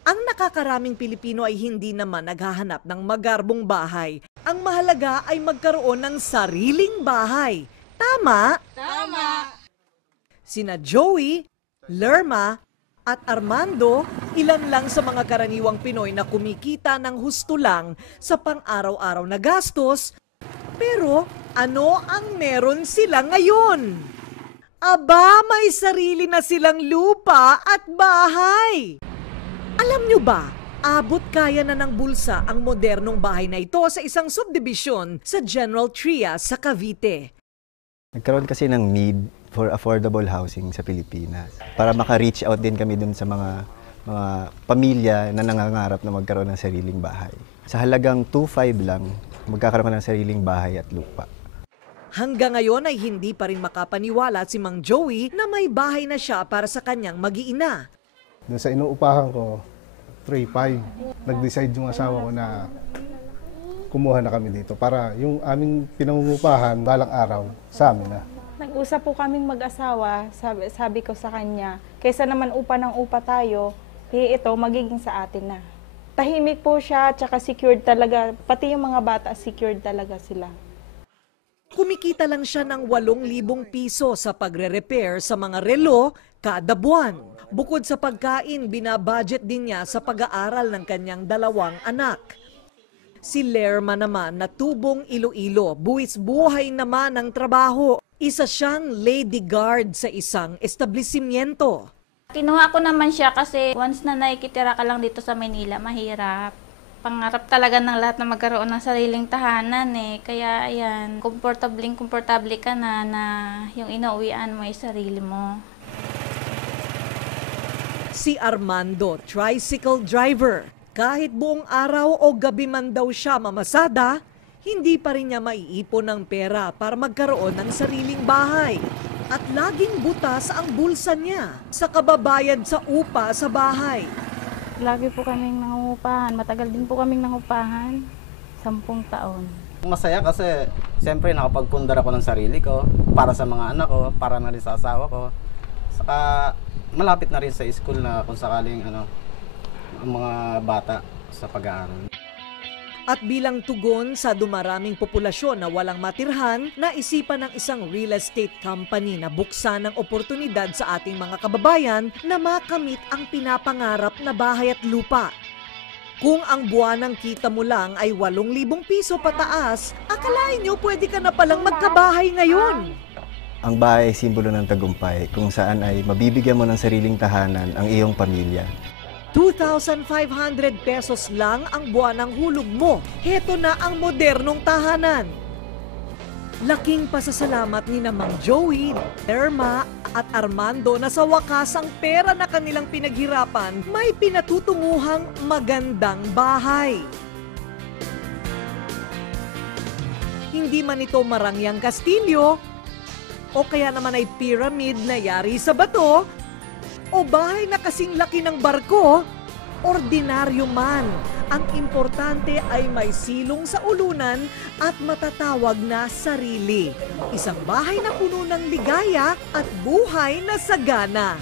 Ang nakakaraming Pilipino ay hindi naman naghahanap ng magarbong bahay. Ang mahalaga ay magkaroon ng sariling bahay. Tama? Tama! Sina Joey, Lerma, at Armando, ilan lang sa mga karaniwang Pinoy na kumikita ng husto lang sa pang-araw-araw na gastos. Pero ano ang meron sila ngayon? Aba, may sarili na silang lupa at bahay! Alam nyo ba, abot kaya na ng bulsa ang modernong bahay na ito sa isang subdivision sa General Trias sa Cavite. Nagkaroon kasi ng need for affordable housing sa Pilipinas para maka-reach out din kami dun sa mga pamilya na nangangarap na magkaroon ng sariling bahay. Sa halagang 2.5 lang, magkakaroon ka ng sariling bahay at lupa. Hanggang ngayon ay hindi pa rin makapaniwala si Mang Joey na may bahay na siya para sa kanyang mag-iina. Doon sa inuupahan ko, 3.5. Nag-decide yung asawa ko na kumuha na kami dito para yung aming pinangungupahan balang araw sa amin na. Nag-usap po kaming mag-asawa, sabi ko sa kanya, kaysa naman upa ng upa tayo, ito magiging sa atin na. Tahimik po siya, tsaka secured talaga, pati yung mga bata secured talaga sila. Kumikita lang siya ng 8,000 piso sa pagre-repair sa mga relo kada buwan. Bukod sa pagkain, binabudget din niya sa pag-aaral ng kanyang 2 anak. Si Lerma naman na tubong Iloilo, buwis buhay naman ang trabaho. Isa siyang lady guard sa isang establishmento. Kinuha ko naman siya kasi once na nakikitira ka lang dito sa Manila, mahirap. Pangarap talaga ng lahat na magkaroon ng sariling tahanan eh. Kaya ayan, komportable ka na yung inuwian mo ay sarili mo. Si Armando, tricycle driver. Kahit buong araw o gabi man daw siya mamasada, hindi pa rin niya maiipon ng pera para magkaroon ng sariling bahay. At laging butas ang bulsa niya sa kababayad sa upa sa bahay. Lagi po kaming nangungupahan, matagal din po kaming nangupahan, 10 taon. Masaya kasi siyempre nakapagpundar ako ng sarili ko para sa mga anak ko, para na rin sa asawa ko. Saka malapit na rin sa school na kung sakaling ang mga bata sa pag-aaral. At bilang tugon sa dumaraming populasyon na walang matirhan, naisipan ng isang real estate company na buksan ng oportunidad sa ating mga kababayan na makamit ang pinapangarap na bahay at lupa. Kung ang buwanang kita mo lang ay 8,000 piso pataas, akalain nyo pwede ka na palang magkabahay ngayon. Ang bahay ay simbolo ng tagumpay kung saan ay mabibigyan mo ng sariling tahanan ang iyong pamilya. 2,500 pesos lang ang buwanang hulog mo. Heto na ang modernong tahanan. Laking pasasalamat ni na Mang Joey, Lerma at Armando na sa wakas ang pera na kanilang pinaghirapan may pinatutunguhang magandang bahay. Hindi man ito marangyang kastilyo o kaya naman ay pyramid na yari sa bato, o bahay na kasing laki ng barko, ordinaryo man. Ang importante ay may silong sa ulunan at matatawag na sarili. Isang bahay na puno ng ligaya at buhay na sagana.